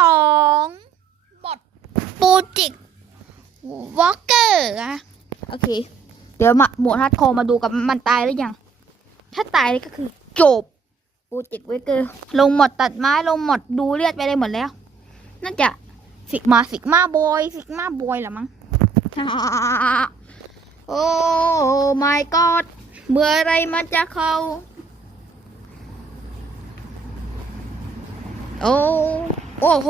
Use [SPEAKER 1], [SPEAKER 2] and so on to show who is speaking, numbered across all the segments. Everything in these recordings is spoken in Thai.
[SPEAKER 1] สองบอดโปรเจกต์วอลเกอร์อะโอเค เดี๋ยวมาหมวดฮาร์ดคอร์มาดูกับมันตายหรือยัง ถ้าตายนี่ก็คือจบโปรเจกต์เวเกอร์ลงหมดตัดไม้ลงหมดดูเลือดไปเลยหมดแล้ว น่าจะสิกมาสิกมาบอยสิกมาบอยเหรอมั้งโอ้ my god เมื่อไรมันจะเข้า โอ้ โอ้โห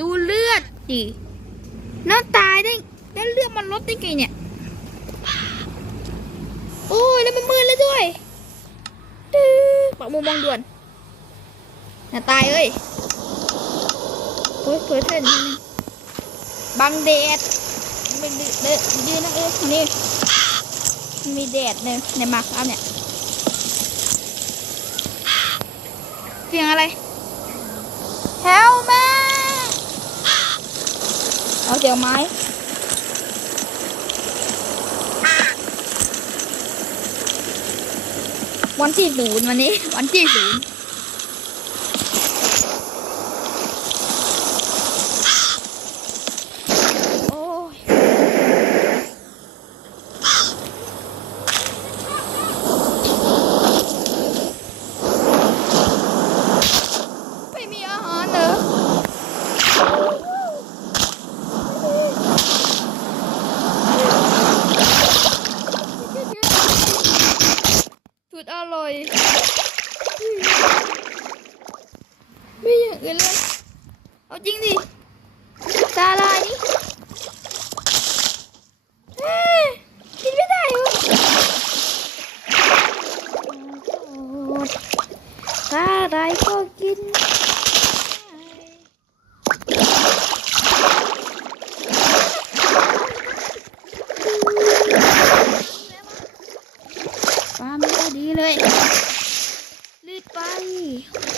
[SPEAKER 1] ดูเลือดดิน้าตายได้แล้วเลือดมันลดได้ไงเนี่ย โอ้ยแล้วมันมืดแล้วด้วยดื้อปักมุมมองด่วนน่าตายเอ้ยเฮ้ยเพื่อนเพื่อนบังแดดไม่ดื้อเด้อยืนนะเออนี่มีแดดในในมาครับเนี่ยเสียงอะไรเฮลแม่ เอาเดียวไม้วันที่ศูนย์วันนี้ วันที่ศูนย์โอ้ยไม่มีอาหารเหรอ สุดอร่อย ไม่อย่างอื่นเลย เอาจริงดิ อื้อ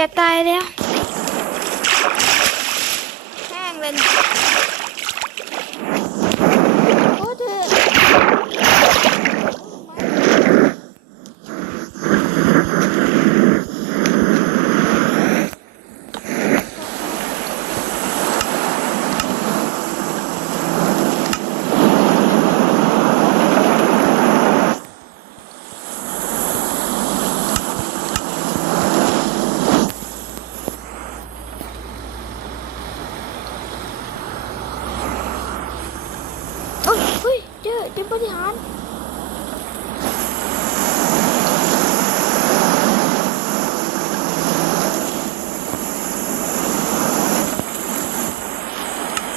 [SPEAKER 1] จะตายแล้วแห้งเลยเนี่ย ชื่อ เป็นปฏิหารย์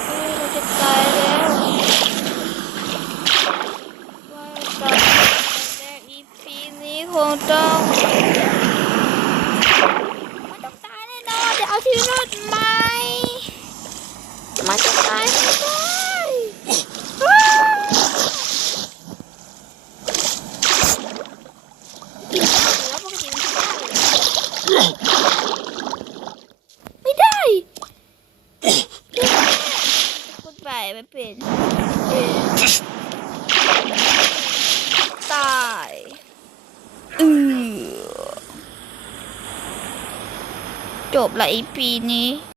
[SPEAKER 1] เอ้ยเราจะตายแล้วว่าตอนแรก EP นี้คงต้องมันต้องตายแน่นอนเดี๋ยวเอาชีวิตรอดไหมมันจะตายไม่ได้อ้าวกินข้าวอยู่แล้วปกติมันกินข้าวอยู่ไม่ได้พูดไปไม่ เป็น ตายอือจบละอีพีนี้